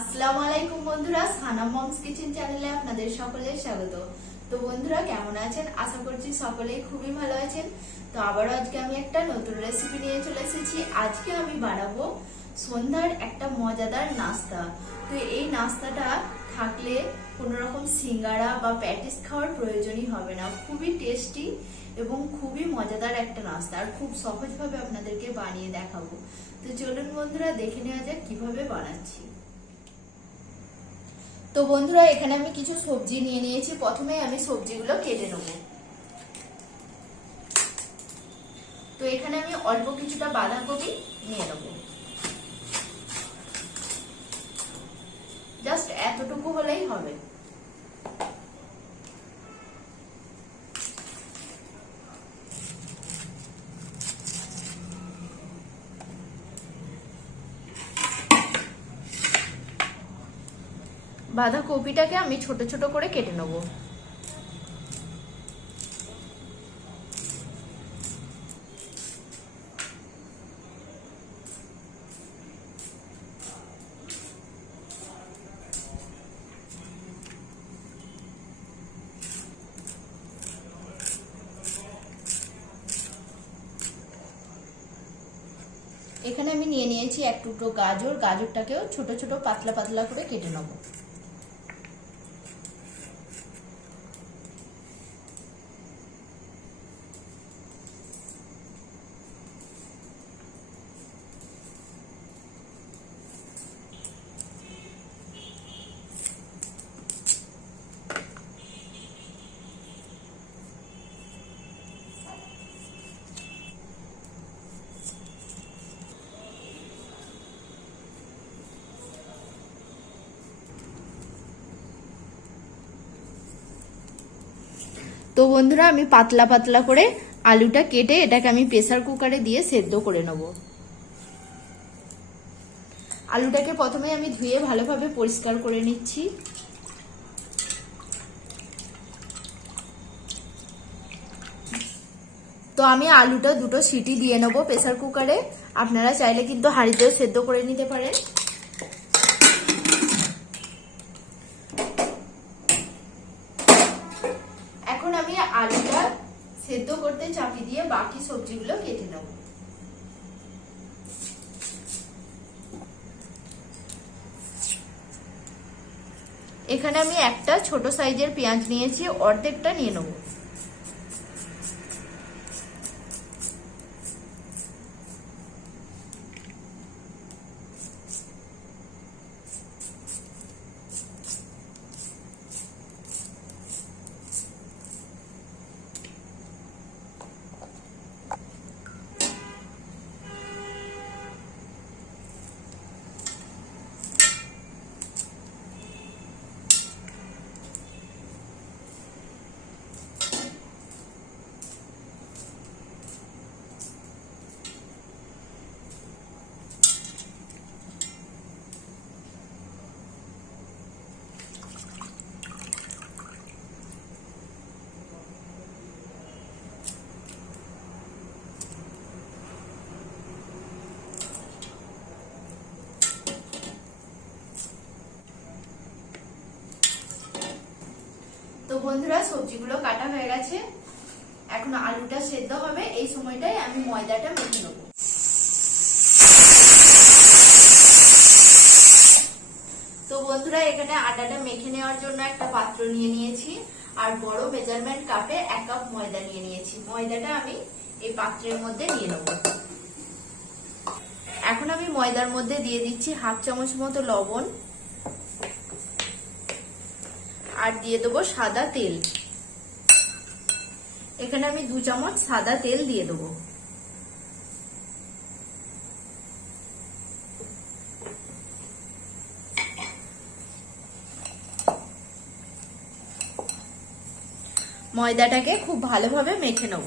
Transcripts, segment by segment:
আসসালামু আলাইকুম বন্ধুরা, সানা মমস কিচেন চ্যানেলে আপনাদের সকলের স্বাগত। তো বন্ধুরা কেমন আছেন? আশা করছি সকলেই খুবই ভালো আছেন। তো আবারও আজকে আমি একটা নতুন রেসিপি নিয়ে চলে এসেছি। আজকে আমি বানাবো সন্ধ্যার একটা মজাদার নাস্তা। তো এই নাস্তাটা থাকলে কোনো রকম সিঙ্গারা বা প্যাটিস খাওয়ার প্রয়োজনই হবে না। খুবই টেস্টি এবং খুবই মজাদার একটা নাস্তা, আর খুব সহজভাবে আপনাদেরকে বানিয়ে দেখাবো। তো চলুন বন্ধুরা দেখে নেওয়া যাক কিভাবে বানাচ্ছি। তো বন্ধুরা এখানে আমি কিছু সবজি নিয়ে নিয়েছি। প্রথমে আমি সবজিগুলো কেটে নেব। তো এখানে আমি অল্প কিছুটা বাঁধাকপি নিয়ে নেব, জাস্ট এতটুকু হলেই হবে। বাঁধাকপিটাকে আমি ছোট ছোট করে কেটে নেব। এখানে আমি নিয়ে নিয়েছি এক টুকরো গাজর। গাজরটাকেও ছোট ছোট পাতলা পাতলা করে কেটে নেব। তো বন্ধুরা আমি পাতলা পাতলা করে আলুটা কেটে এটাকে আমি প্রেসার কুকারে দিয়ে সেদ্ধ করে নেব। আলুটাকে প্রথমে আমি ধুয়ে ভালোভাবে পরিষ্কার করে নিচ্ছি। তো আমি আলুটা দুটো সিটি দিয়ে নেব প্রেসার কুকারে। আপনারা চাইলে কিন্তু হাঁড়িতেও সেদ্ধ করে নিতে পারেন। এখন আমি আলুটা সেদ্ধ করতে চাপি দিয়ে বাকি সবজিগুলো কেটে নেব। এখানে আমি একটা ছোট সাইজের পেঁয়াজ নিয়েছি, অর্ধেকটা নিয়ে নেব। তো বন্ধুরা সবজিগুলো কাটা হয়ে গেছে, এখন আলুটা সেদ্ধ হবে। এই সময়টাই আমি ময়দাটা মেখে নেব। তো বন্ধুরা এখানে আটাটা মেখে নেওয়ার জন্য একটা পাত্র নিয়ে নিয়েছি, আর বড় মেজারমেন্ট কাপে 1 কাপ ময়দা নিয়ে নিয়েছি। ময়দাটা আমি এই পাত্রের মধ্যে নিয়ে নেব। এখন আমি ময়দার মধ্যে দিয়ে দিচ্ছি 1/2 চামচ মতো লবণ, আর দিয়ে দেবো সাদা তেল। এখানে আমি 2 চামচ সাদা তেল দিয়ে দেবো। ময়দাটাকে খুব ভালোভাবে মেখে নেব।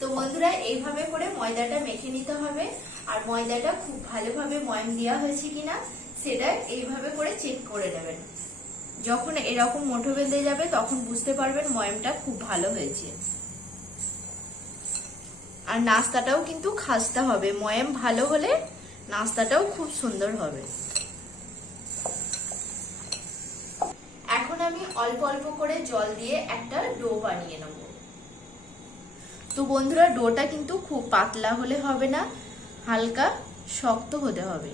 তো বন্ধুরা এইভাবে করে ময়দাটা মেখে নিতে হবে, আর ময়দাটা খুব ভালোভাবে ময়াম দেওয়া হয়েছে কিনা সেটা এইভাবে করে চেক করে নেবেন। যখন এরকম মুঠো বেঁধে যাবে তখন বুঝতে পারবেন ময়ামটা খুব ভালো হয়েছে। আর নাস্তাটাও কিন্তু খাস্তা হবে, ময়াম ভালো হলে নাস্তাটাও খুব সুন্দর হবে। এখন আমি অল্প অল্প করে জল দিয়ে একটা ডো বানিয়ে নেব। তো বন্ধুরা, ডোটা কিন্তু খুব পাতলা হলে হবে না, হালকা শক্ত হতে হবে।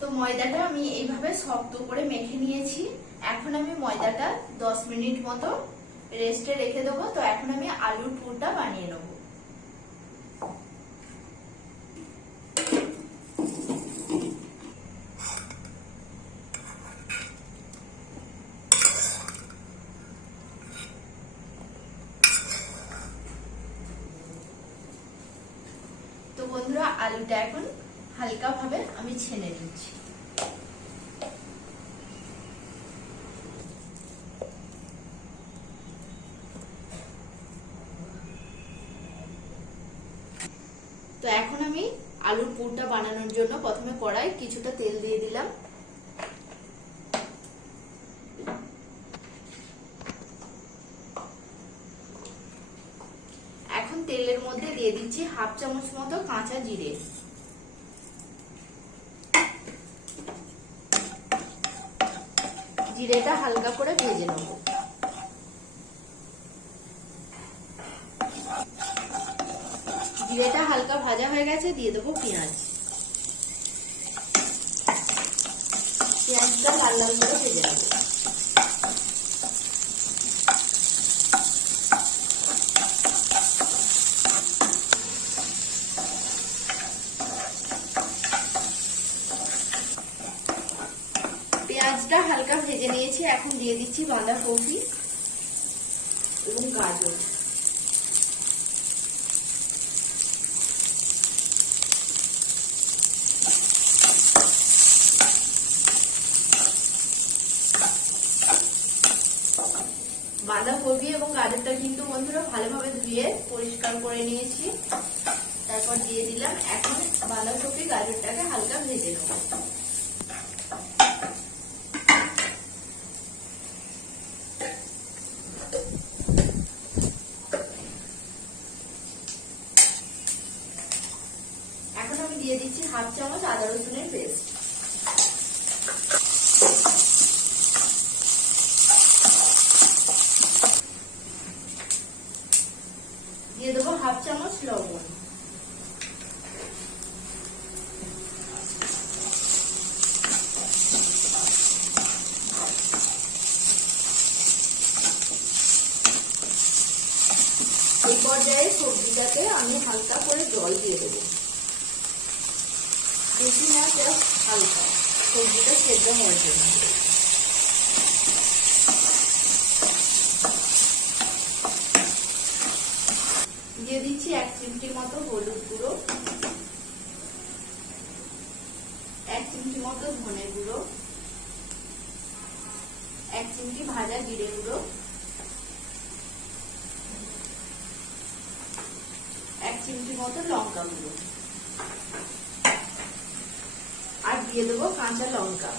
তো ময়দাটা আমি এইভাবে শক্ত করে মেখে নিয়েছি। এখন আমি ময়দাটা 10 মিনিট মতো রেস্টে রেখে দেবো। তো এখন আমি আলুর পুরটা বানিয়ে নেব। তো বন্ধুরা, আলুটা এখন হালকা ভাবে আমি ছেনে নিচ্ছি। তো এখন আমি আলুর পুরটা বানানোর জন্য প্রথমে কড়াই কিছুটা তেল দিয়ে দিলাম। এখন তেলের মধ্যে দিয়ে দিচ্ছি 1/2 চামচ মতো কাঁচা জিরে। জিরেটা হালকা করে ভেজে নেব। জিরেটা হালকা ভাজা হয়ে গেছে, দিয়ে দেবো পেঁয়াজ। পেঁয়াজটা লাল লাল করে ভেজে নেব। পেঁয়াজটা হালকা ভেজে নিয়েছি, এখন দিয়ে দিচ্ছি বাঁধাকপি এবং গাজর। বাঁধাকপি এবং গাজরটা কিন্তু বন্ধুরা ভালোভাবে ধুয়ে পরিষ্কার করে নিয়েছি। তারপর দিয়ে দিলাম। এখন বাঁধাকপি গাজরটাকে হালকা ভেজে নেব। এখন আমি দিয়ে দিচ্ছি 1/2 চামচ আদা রসুনের পেস্ট। দিয়ে দেবো 1/2 চামচ লবণ। এই পর্যায়ে সবজিটাতে আমি হালকা করে জল দিয়ে দেবো, বেশি না, জাস্ট হালকা, সবজিটা সেদ্ধ হওয়ার জন্য। দিয়ে দিচ্ছি 1 চিমটি মতো হলুদ গুঁড়ো, 1 চিমটি মতো ধনে গুঁড়ো, 1 চিমটি ভাজা জিরে গুঁড়ো, 1 চিমটি মতো লঙ্কা গুঁড়ো, আর দিয়ে দেবো কাঁচা লঙ্কা।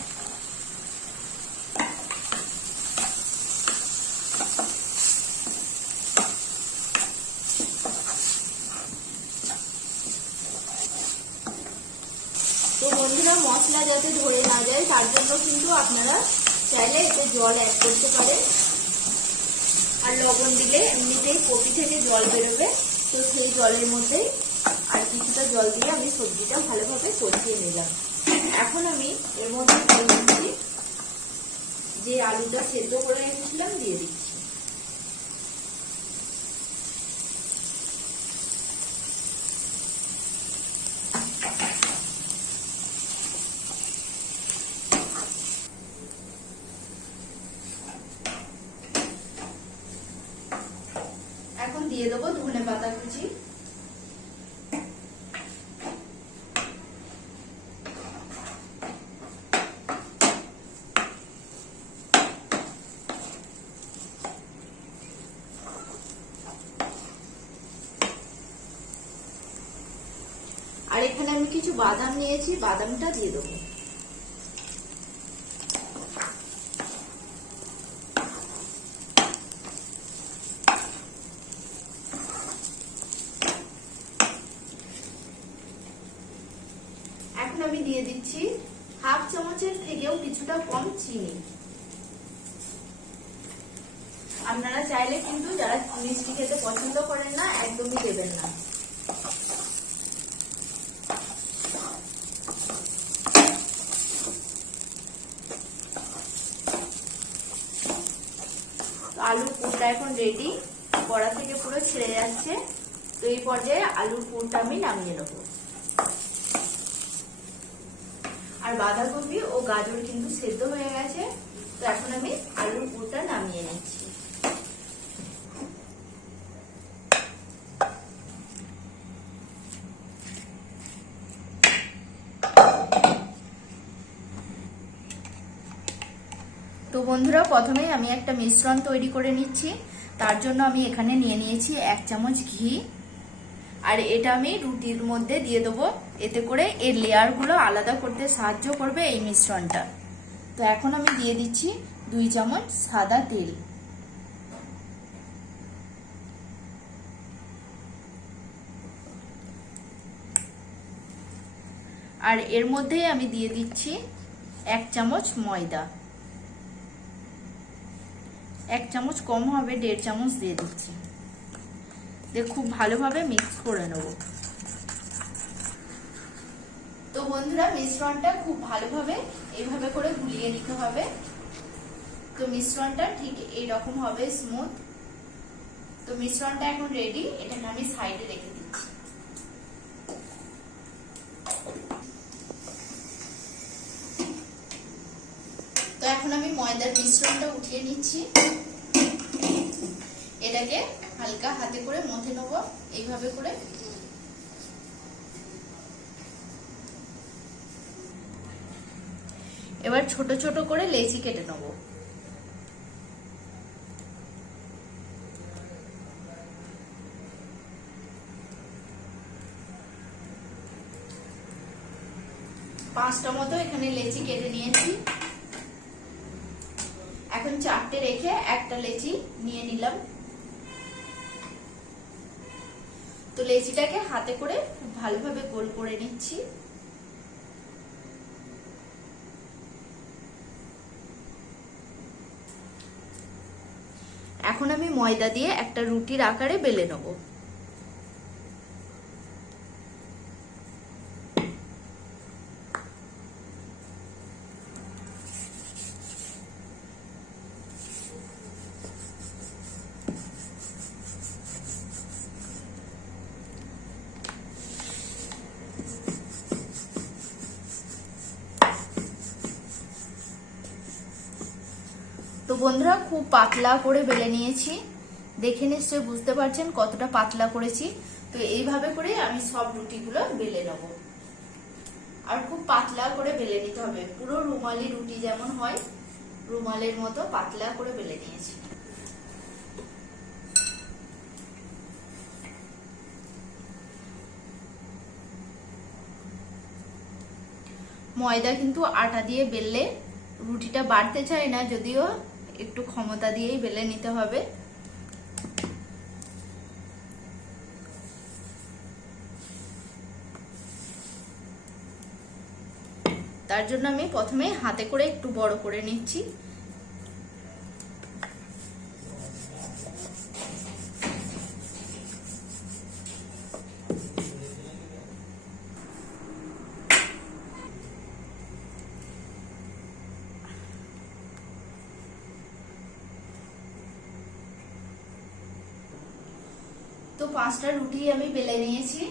তো বন্ধুরা, মশলা যাতে ধরে না যায় তার জন্য কিন্তু আপনারা চাইলে এতে জল অ্যাড করতে পারেন। আর লবণ দিলে এমনিতেই কপি থেকে জল বেরোবে, তো সেই জলের মধ্যেই আর কিছুটা জল দিয়ে আমি সবজিটা ভালোভাবে কষিয়ে নিলাম। এখন আমি এর মধ্যে দিয়ে দিচ্ছি যে আলুটা সেদ্ধ করে রেখেছিলাম, দিয়ে দিচ্ছি। এখন দিয়ে দেবো ধনে পাতা কুচি। আর এখানে আমি কিছু বাদাম নিয়েছি, বাদামটা দিয়ে দেবো। এখন আমি দিয়ে দিচ্ছি হাফ চামচের থেকেও কিছুটা কম চিনি। আপনারা চাইলে কিন্তু যারা মিষ্টি খেতে পছন্দ করেন না একদমই দেবেন না। আলুর পুরটা এখন রেডি, কড়া থেকে পুরো ছেড়ে যাচ্ছে। তো এই পর্যায়ে আলুর পুরটা আমি নামিয়ে নেব। আর বাঁধাকপি ও গাজর কিন্তু সেদ্ধ হয়ে গেছে। তো এখন আমি আলুর পুরটা নামিয়ে নিচ্ছি। তো বন্ধুরা, প্রথমেই আমি একটা মিশ্রণ তৈরি করে নিচ্ছি। তার জন্য আমি এখানে নিয়ে নিয়েছি 1 চামচ ঘি। আর এটা আমি রুটির মধ্যে দিয়ে দেবো, এতে করে এর লেয়ারগুলো আলাদা করতে সাহায্য করবে এই মিশ্রণটা। তো এখন আমি দিয়ে দিচ্ছি 2 চামচ সাদা তেল। আর এর মধ্যে আমি দিয়ে দিচ্ছি 1 চামচ ময়দা। 1 চামচ কম হবে, 1.5 চামচ দিয়ে দিচ্ছি। দিয়ে খুব ভালোভাবে মিক্স করে নেব। তো বন্ধুরা, মিশ্রণটা খুব ভালোভাবে এইভাবে করে গুলিয়ে নিতে হবে। তো মিশ্রণটা ঠিক এইরকম হবে, স্মুথ। তো মিশ্রণটা এখন রেডি, এটাকে আমি সাইডে রেখে দিচ্ছি। তো এখন আমি ময়দার মিশ্রণটা উঠিয়ে নিচ্ছি। এটাকে হালকা হাতে করে মথে নেব এইভাবে করে। এবার ছোট ছোট করে লেচি কেটে নেব। পাঁচটা মতো এখানে লেচি কেটে নিয়েছি। এখন 4টে রেখে একটা লেচি নিয়ে নিলাম। তো লেচিটাকে হাতে করে খুব ভালোভাবে গোল করে নিচ্ছি। এখন আমি ময়দা দিয়ে একটা রুটির আকারে বেলে নেব। তো বন্ধুরা, খুব পাতলা করে বেলে নিয়েছি। দেখে নিশ্চয়ই বুঝতে পারছেন কতটা পাতলা করেছি। তো এইভাবে করে আমি সব রুটিগুলো বেলে নেব। আর খুব পাতলা করে বেলে নিতে হবে, পুরো রুমালি রুটি যেমন হয় রুমালের মতো পাতলা করে বেলে নিয়েছি। ময়দা কিন্তু আটা দিয়ে বেললে রুটিটা বাড়তে চায় না, যদিও একটু ক্ষমতা দিয়েই বেলে নিতে হবে। তার জন্য আমি প্রথমে হাতে করে একটু বড় করে নিচ্ছি। তো 5টা রুটি আমি বেলে নিয়েছি।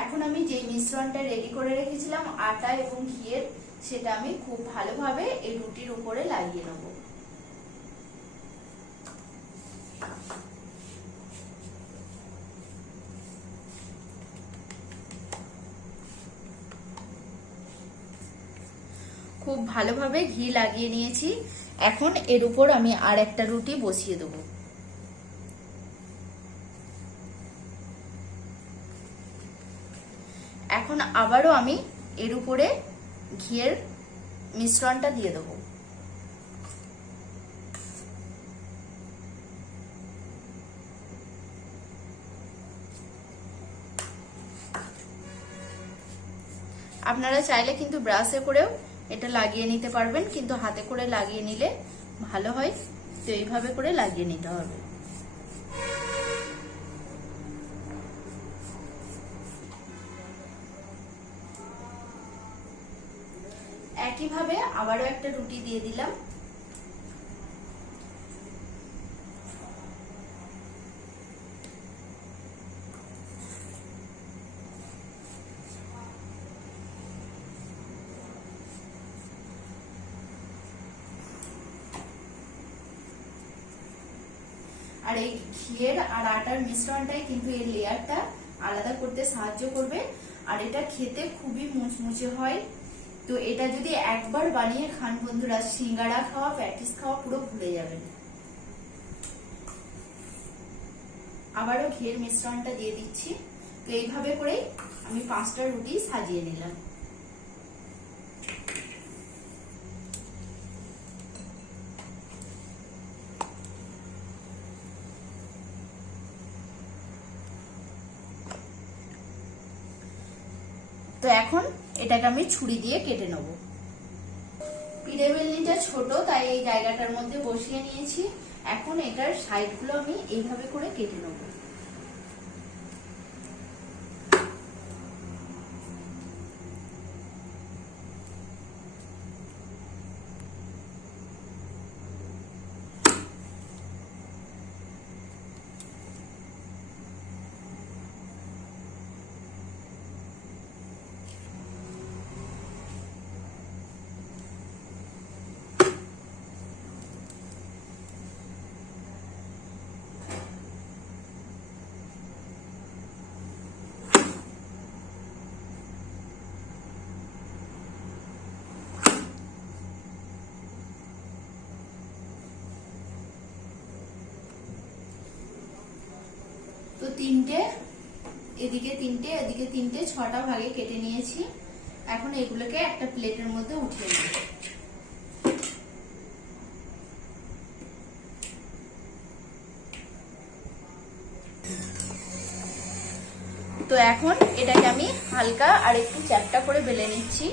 এখন আমি যে মিশ্রণটা রেডি করে রেখেছিলাম আটা এবং ঘিয়ের, সেটা আমি খুব ভালোভাবে এই রুটির উপরে লাগিয়ে নেব। খুব ভালোভাবে ঘি লাগিয়ে নিয়েছি। এখন এর উপর আমি আর একটা রুটি বসিয়ে দেব। এখন আবারও আমি এর উপরে ঘিয়ের মিশ্রণটা দিয়ে দেবো। আপনারা চাইলে কিন্তু ব্রাশে করেও এটা লাগিয়ে নিতে পারবেন, কিন্তু হাতে করে লাগিয়ে নিলে ভালো হয়। তো এইভাবে করে লাগিয়ে নিতে হবে। একইভাবে আবারও একটা রুটি দিয়ে দিলাম। আর এই ঘিয়ের আর আটার মিশ্রণটাই কিন্তু এই লেয়ারটা আলাদা করতে সাহায্য করবে, আর এটা খেতে খুবই মুচমুচে হয়। তো এটা যদি একবার বানিয়ে খান বন্ধুরা, সিঙ্গারা খাওয়া, প্যাটিস খাওয়া পুরো ভুলে যাবেন। আবারও ঘিয়ের মিশ্রণটা দিয়ে দিচ্ছি। তো এইভাবে করে আমি 5টা রুটি সাজিয়ে নিলাম। তো এখন এটাকে আমি ছুরি দিয়ে কেটে নেব। পিঠে বেলনিটা ছোট, তাই এই জায়গাটার মধ্যে বসিয়ে নিয়েছি। এখন এটার সাইডগুলো আমি এইভাবে করে কেটে নেব। তো এদিকে তিনটে এদিকে তিনটে 6টা ভাগে কেটে নিয়েছি। এখন এগুলোকে একটা প্লেটের মধ্যে উঠিয়ে নেব। তো এখন এটাকে আমি হালকা আর একটু চ্যাপ্টা করে বেলে নিচ্ছি।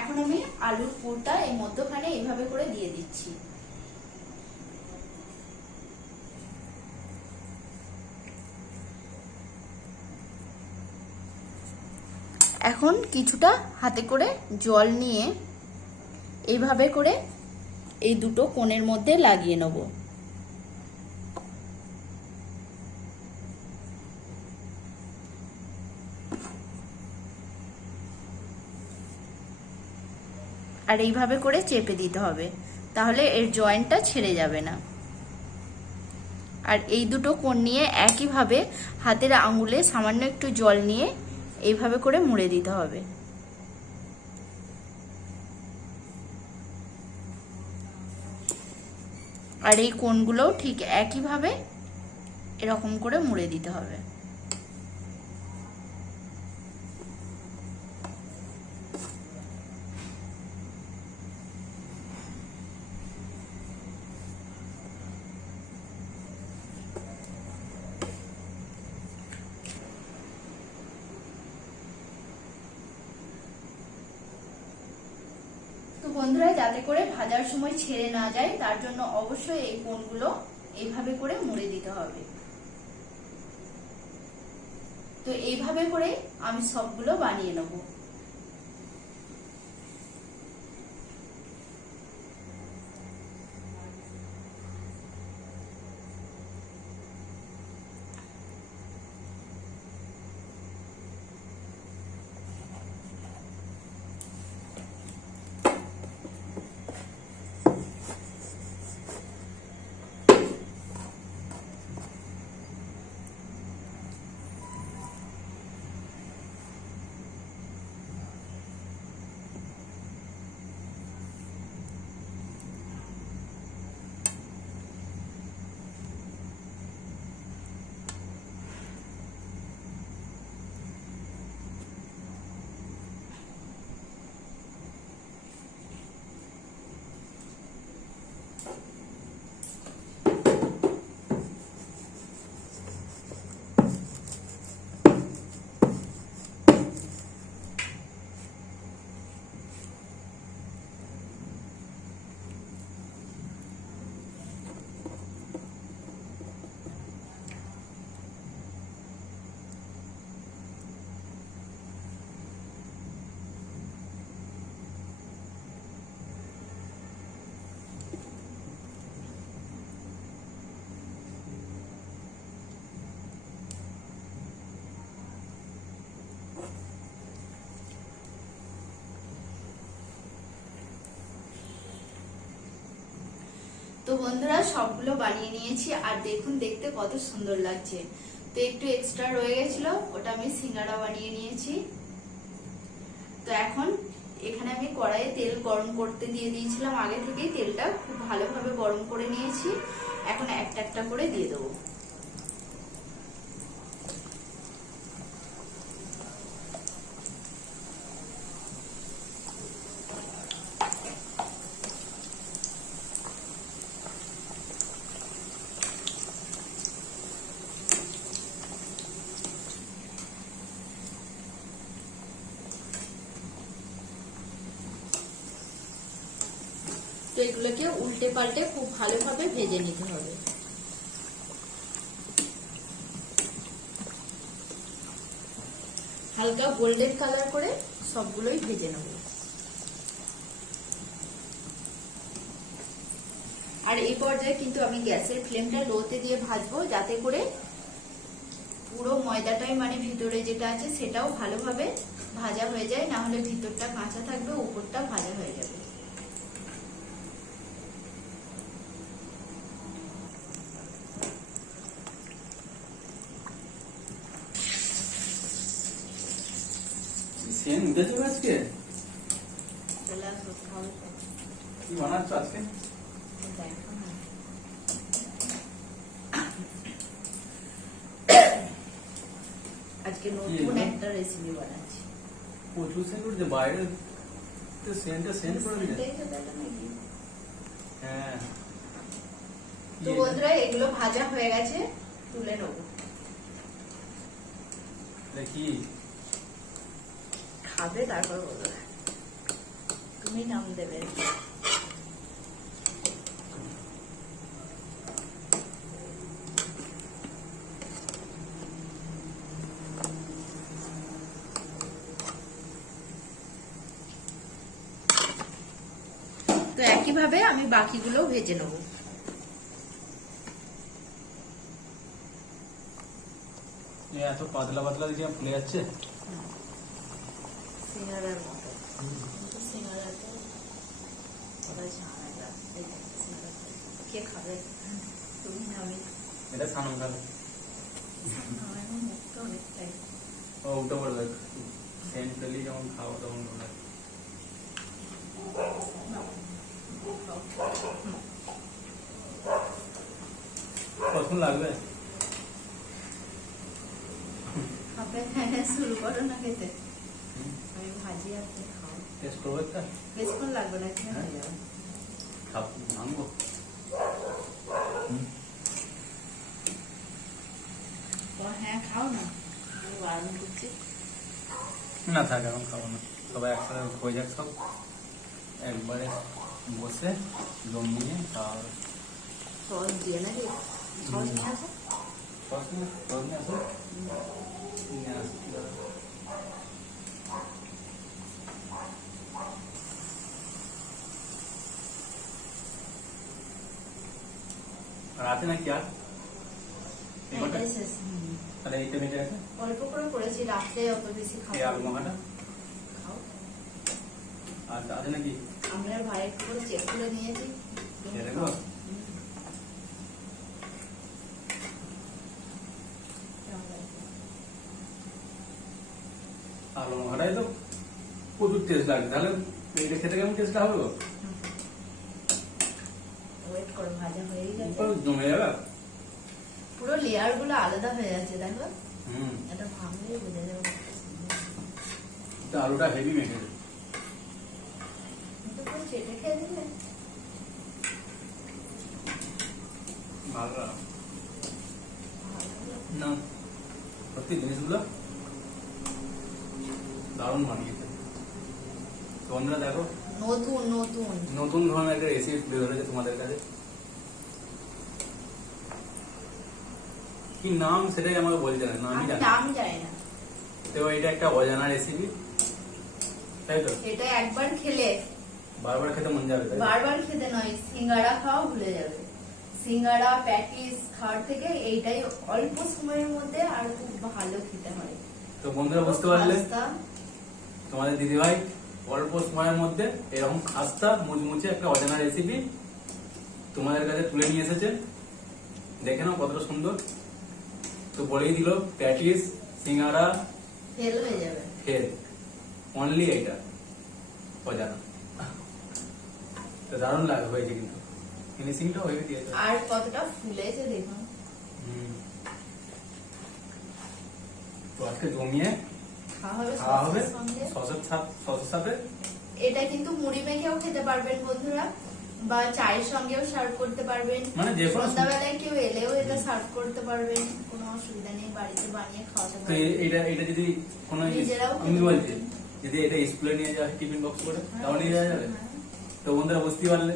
এখন আমি আলুর পুরটা এই মধ্যখানে এইভাবে করে দিয়ে দিচ্ছি। এখন কিছুটা হাতে করে জল নিয়ে এইভাবে করে এই দুটো কোণের মধ্যে লাগিয়ে নেব। আর এইভাবে করে চেপে দিতে হবে, তাহলে এর জয়েন্টটা ছেড়ে যাবে না। আর এই দুটো কোণ নিয়ে একইভাবে হাতের আঙুলে সামান্য একটু জল নিয়ে এইভাবে করে মুড়ে দিতে হবে। আর এই কোণগুলোও ঠিক একইভাবে এরকম করে মুড়ে দিতে হবে। তো বন্ধুরা, যাতে করে ভাজার সময় ছেড়ে না যায় তার জন্য অবশ্যই এই কোণগুলো এইভাবে করে মুড়ে দিতে হবে। তো এইভাবে করে আমি সবগুলো বানিয়ে নেব। তো বন্ধুরা সবগুলো বানিয়ে নিয়েছি আর দেখুন দেখতে কত সুন্দর লাগছে। তো একটু এক্সট্রা রয়ে গেছিল, ওটা আমি সিঙ্গারা বানিয়ে নিয়েছি। তো এখন এখানে আমি কড়াইয়ে তেল গরম করতে দিয়ে দিয়েছিলাম আগে থেকেই, তেলটা খুব ভালোভাবে গরম করে নিয়েছি। এখন একটা একটা করে দিয়ে দেবো। তো এগুলোকে উল্টে পাল্টে খুব ভালোভাবে ভেজে নিতে হবে। হালকা গোল্ডেন কালার করে সবগুলোই ভেজে নেব। আর এই পর্যায়ে কিন্তু আমি গ্যাসের ফ্লেমটা লোতে দিয়ে ভাজবো, যাতে করে পুরো ময়দাটাই মানে ভিতরে যেটা আছে সেটাও ভালোভাবে ভাজা হয়ে যায়, না হলে ভিতরটা কাঁচা থাকবে, উপরটা ভাজা হয়ে যাবে। সেন উঠেছে আজকে? কি বানাচ্ছ আজকে? আজকে নতুন একটা রেসিপি বানাচ্ছি। প্রচুর সেন্ট উঠছে বাইরে, সেন্টটা সেন্ট করে দিলে। হ্যাঁ তো বন্ধুরা এগুলো ভাজা হয়ে গেছে, তুলে নেব। দেখি খাবে তারপর বলবে, তুমি নাম দেবে। তো একইভাবে আমি বাকিগুলো ভেজে নেব। এত পাতলা পাতলা দেখি ফুলে যাচ্ছে সিঙ্গারার মতো। সিঙ্গারাতে কে খাবে? তুমি না আমি। এটা সানম খাবে। মুখটা অনেকটাই উল্টো পড়বে, সেন্ট পেলি যখন খাও তখন ভালো। কখন লাগবে? শুরু করো না খেতে, আমি ভাজি আর খাও। টেস্ট করবো একটা? বেশিক্ষণ লাগবে না, খেয়ে হয়ে যাবে। ভাঙবো হ্যাঁ খাও না, আমি বারণ করছি। না থাক, এখন খাবো না, সবাই একসাথে হয়ে যাক, সব একবারে বসে জমিয়ে খাওয়া। সস দিয়ে না রে, সস নিয়ে আসো। সস নিয়ে আসো, নিয়ে আসো। আর আছে নাকি আর? তাহলে এইটা বেঁচে আছে, অল্প করে করেছি, রাত্রে অত বেশি খাবো। এই আলু মাখাটা খাও। আর আছে নাকি? আমরা ভাই একটু করে চেক করে নিয়েছি। দেখো আলু মাখাটাই তো প্রচুর টেস্ট লাগে, তাহলে এইটা খেতে কেমন টেস্ট হবে গো? ওয়েট করো, ভাজা হয়ে গেছে, জমে যাবে, পুরো লেয়ার গুলো আলাদা হয়ে যাচ্ছে। দেখো হুম, এটা ভাঙলেই বোঝা যাবে। আলুটা হেভি মেখে দেবে। চেটে খেয়ে দিলে ভালো না, সত্যি জিনিসগুলো দারুণ বানিয়েছে। তোমরা দেখো, নতুন নতুন নতুন ধরনের একটা রেসিপি তুলে ধরেছে তোমাদের কাছে। কি নাম সেটাই আমাকে বলতে না, আমি জানি নাম জানি না। তো এটা একটা অজানা রেসিপি, তাই তো? এটা একবার খেলে বারবার খেতে মন যাবে, তাই তো? বারবার খেতে নয়, সিঙ্গাড়া খাওয়া ভুলে যাবে। সিঙ্গাড়া প্যাটিস খাওয়ার থেকে এইটাই অল্প সময়ের মধ্যে আর খুব ভালো খেতে হয়। তো বন্ধুরা বুঝতে পারলে, খাস্তা, তোমাদের দিদিভাই অল্প সময়ের মধ্যে এরকম খাস্তা মুচমুচে একটা অজানা রেসিপি তোমাদের কাছে তুলে নিয়ে এসেছে, দেখে নাও কতটা সুন্দর। তো বলেই দিল প্যাটিস, সিঙ্গারা, ফেল হয়ে যাবে। ফের অনলি এইটা অজানা। তো দারুণ লাগে হয়েছে, কিন্তু ফিনিশিংটা হয়ে দিয়েছে। আর কতটা ফুলেছে দেখুন। তো আজকে জমিয়ে খাওয়া হবে সসের সাথে। এটা কিন্তু মুড়ি মেখেও খেতে পারবেন বন্ধুরা, বা চায়ের সঙ্গেও সার্ভ করতে পারবেন, মানে যে কোনো সন্ধ্যাবেলায় কেউ এলেও এটা সার্ভ করতে পারবেন, কোনো অসুবিধা নেই, বাড়িতে বানিয়ে খাওয়াতে তো পারবেন। এটা যদি কোনো নিজেরাও আমি খেতে বলছি, পারবেন। যদি এটা স্কুলে নিয়ে যাওয়া হয় টিফিন বক্স করে, তাও নিয়ে যাওয়া যাবে। হ্যাঁ। তো বন্ধুরা বুঝতেই পারলে,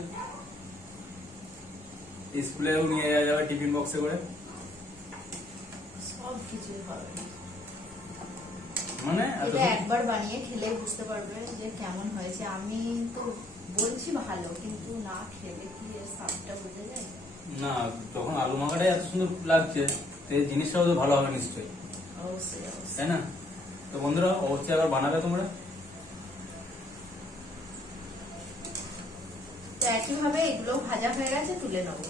স্কুলেও নিয়ে যাওয়া যাবে টিফিন বক্সে করে। সব কিছুই হবে। মানে এটা একবার বানিয়ে খেলে বুঝতে পারবে যে কেমন হয়েছে। আমি তো বলছি ভালো, কিন্তু না খেলে কি এর স্বাদটা বোঝা যায়? না, তখন আলু মাখাটাই এত সুন্দর লাগছে, তো এই জিনিসটাও তো ভালো হবে নিশ্চয়ই, অবশ্যই অবশ্যই। তাই না? তো বন্ধুরা অবশ্যই আবার বানাবে তোমরা। তো একইভাবে এগুলো ভাজা হয়ে গেছে, তুলে নেবো।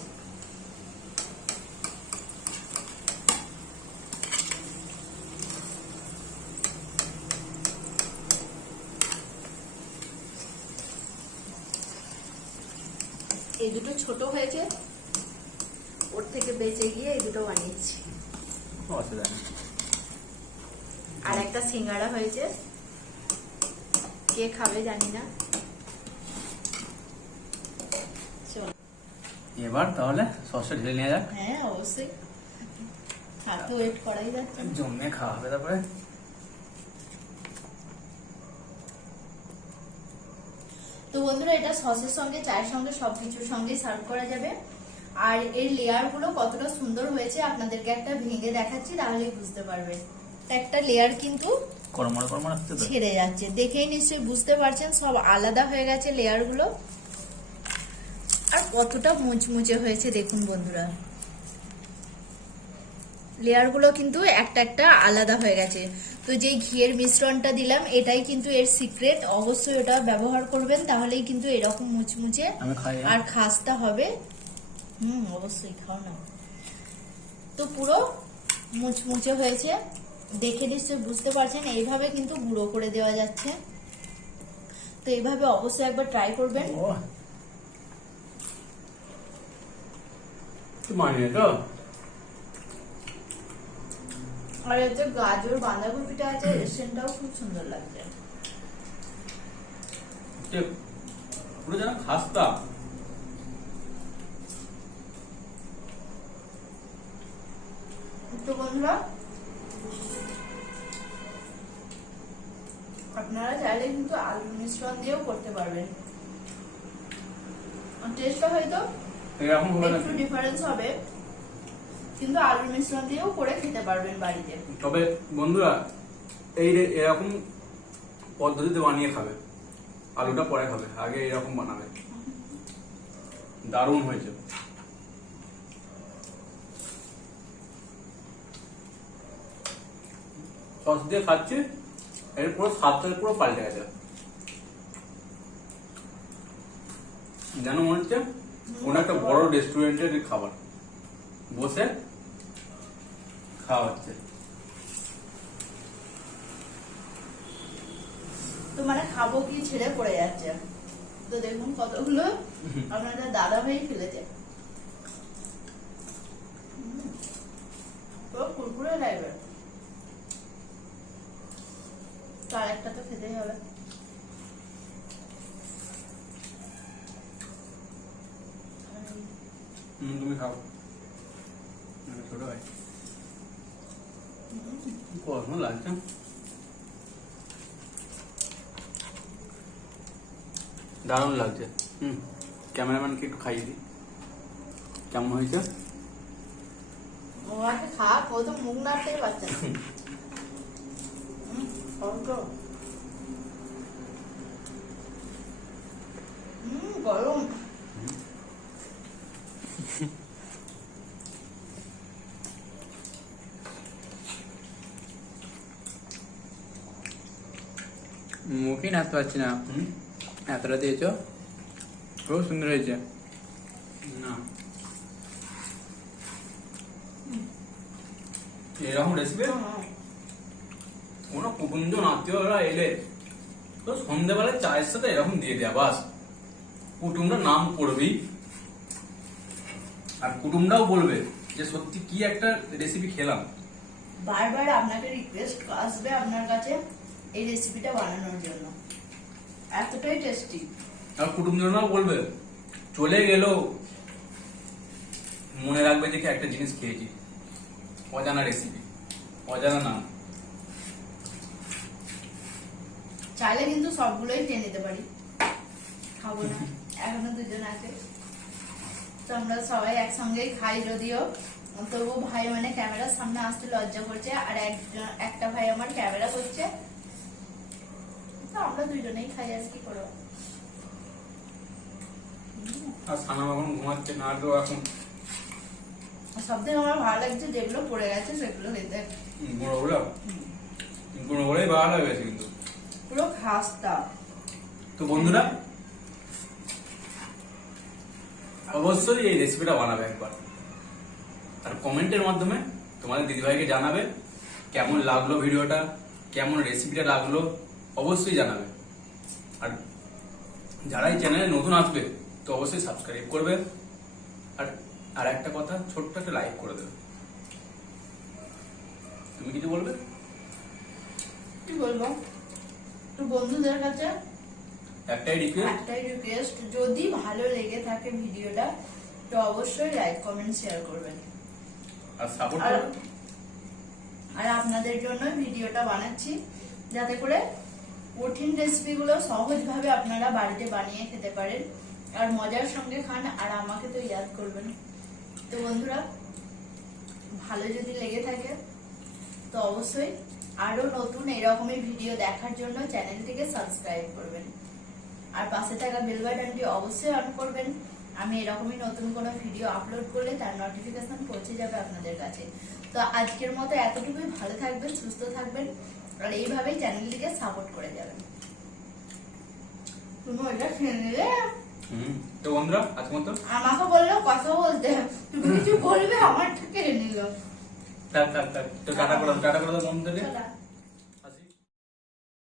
এই দুটো ছোট হয়েছে, ওর থেকে বেঁচে গিয়ে এই দুটো বানিয়েছি। অসুবিধা নেই। আর একটা সিঙ্গাড়া হয়েছে, কে খাবে জানি না। চল। এবার তাহলে সসটা ঢেলে নিয়ে যাক, হ্যাঁ অবশ্যই, হাতে ওয়েট করাই যাচ্ছে না। জমিয়ে খাওয়া হবে তারপরে। তো বন্ধুরা এটা সসের সঙ্গে, চায়ের সঙ্গে, সবকিছুর সঙ্গে সার্ভ করা যাবে। আর এর লেয়ার গুলো কতটা সুন্দর হয়েছে আপনাদেরকে একটা ভেঙে দেখাচ্ছি, তাহলেই বুঝতে পারবেন। একটা লেয়ার কিন্তু কড়মড়ে হচ্ছে তো। ছেড়ে যাচ্ছে, দেখেই নিশ্চয়ই বুঝতে পারছেন সব আলাদা হয়ে গেছে লেয়ার গুলো। আর কতটা মুচমুচে হয়েছে দেখুন বন্ধুরা, লেয়ার গুলো কিন্তু একটা একটা আলাদা হয়ে গেছে। তো যে ঘিয়ের মিশ্রণটা দিলাম এটাই কিন্তু এর সিক্রেট, অবশ্যই ওটা ব্যবহার করবেন, তাহলেই কিন্তু এরকম মুচমুচে আমি খাই আর খাস্তা হবে। অবশ্যই খাও না। তো পুরো মুচমুচে হয়েছে, দেখে নিশ্চয়ই বুঝতে পারছেন। এইভাবে কিন্তু গুঁড়ো করে দেওয়া যাচ্ছে, তো এইভাবে অবশ্যই একবার ট্রাই করবেন। মানিয়ে তো। আর এর যে গাজর বাঁধাকপিটা আছে, এর সেন্টটাও খুব সুন্দর লাগছে। পুরো যেন খাস্তা। তো বন্ধুরা আপনারা চাইলে কিন্তু আলু মিশ্রণ দিয়েও করতে পারবেন, টেস্টটা হয়তো এরকম হবে না, একটু ডিফারেন্স হবে, কিন্তু আলু মিশ্রণ দিয়েও করে খেতে পারবেন বাড়িতে। তবে বন্ধুরা এরকম পদ্ধতিতে বানিয়ে খাবে, আলুটা পরে খাবে, আগে এরকম বানাবে। দারুণ হয়েছে। সস দিয়ে খাচ্ছি, এর পুরো স্বাদটা পুরো পাল্টে গেছে। যেন মনে হচ্ছে কোন একটা বড় রেস্টুরেন্টের খাবার, বসে খাওয়া হচ্ছে। তো মানে খাবো কি ছেড়ে পড়ে যাচ্ছে। তো দেখুন কতগুলো আপনাদের দাদা ভাই ফেলেছে, তো কুরকুরে লাগবে, তার একটা তো খেতেই হবে। তুমি খাও, ছোট ভাই কখন লাগছে। দারুণ লাগছে। ক্যামেরাম্যানকে একটু খাইয়ে দিই, কেমন হয়েছে। ও আগে খা, ও তো মুখ নাড়তেই পারছে না। গরম। মুখেই নাচতে পারছি না, এতটা দিয়েছ, খুব সুন্দর হয়েছে। না এরকম রেসিপি কোনো কুটুমজন আত্মীয়রা এলে তো সন্ধ্যেবেলায় চায়ের সাথে এরকম দিয়ে দেয়া বাস। কুটুমরা নাম করবেই আর কুটুমরাও বলবে যে সত্যি কি একটা রেসিপি খেলাম। বারবার আপনাকে রিকোয়েস্ট আসবে আপনার কাছে এই রেসিপিটা বানানোর জন্য, এতটাই টেস্টি। আর কুটুমজনরাও বলবে চলে গেল মনে রাখবে যে কি একটা জিনিস খেয়েছি, অজানা রেসিপি, অজানা নাম। চাইলে কিন্তু সবগুলোই খেয়ে নিতে পারি, খাবো না, এখনো দুজন আছে তো আমরা সবাই একসঙ্গেই খাই। যদিও তবু ভাই মানে ক্যামেরার সামনে আসতে লজ্জা করছে, আর একটা ভাই আমার ক্যামেরা করছে, তো আমরা দুজনেই খাই, আর কি করবো। আর সানাম এখন ঘুমাচ্ছে না, তো এখন সবথেকে আমার ভালো লাগছে যেগুলো পড়ে গেছে সেগুলো খেতে, গুঁড়ো গুঁড়োই ভালো লাগে বেশি কিন্তু। পুরো খাস্তা। তো বন্ধুরা অবশ্যই এই রেসিপিটা বানাবে একবার, আর কমেন্টের মাধ্যমে তোমাদের দিদিভাইকে জানাবে কেমন লাগলো ভিডিওটা, কেমন রেসিপিটা লাগলো, অবশ্যই জানাবে। আর যারা এই চ্যানেলে নতুন আসবে তো অবশ্যই সাবস্ক্রাইব করবে, আর একটা কথা, ছোট্ট একটা লাইক করে দেবে। তুমি কিছু বলবে? কি বলবো, তো বন্ধুদের কাছে একটাই রিকোয়েস্ট, একটাই রিকোয়েস্ট, যদি ভালো লেগে থাকে ভিডিওটা তো অবশ্যই লাইক কমেন্ট শেয়ার করবেন, আর সাপোর্ট আর করবে। আর আপনাদের জন্য ভিডিওটা বানাচ্ছি যাতে করে কঠিন রেসিপিগুলো সহজভাবে আপনারা বাড়িতে বানিয়ে খেতে পারেন আর মজার সঙ্গে খান, আর আমাকে তো ইয়াদ করবেন। তো বন্ধুরা ভালো যদি লেগে থাকে তো অবশ্যই আরো নতুন এরকমই ভিডিও দেখার জন্য চ্যানেলটিকে সাবস্ক্রাইব করবেন, আর পাশে থাকা বেল বাটনটি অবশ্যই অন করবেন। আমি এরকমই নতুন কোনো ভিডিও আপলোড করলে তার নোটিফিকেশন পৌঁছে যাবে আপনাদের কাছে। তো আজকের মতো এতটুকুই, ভালো থাকবেন, সুস্থ থাকবেন, আর এইভাবেই চ্যানেলটিকে সাপোর্ট করে যাবেন। তুমি ওইটা খেয়ে নিলে, তো বন্ধুরা আজকের মতো আমাকে বললেও কথা বলতে, তুমি কিছু বলবে আমার থেকে নিল। তো টাটা করে দাও বন্ধুদেরকে।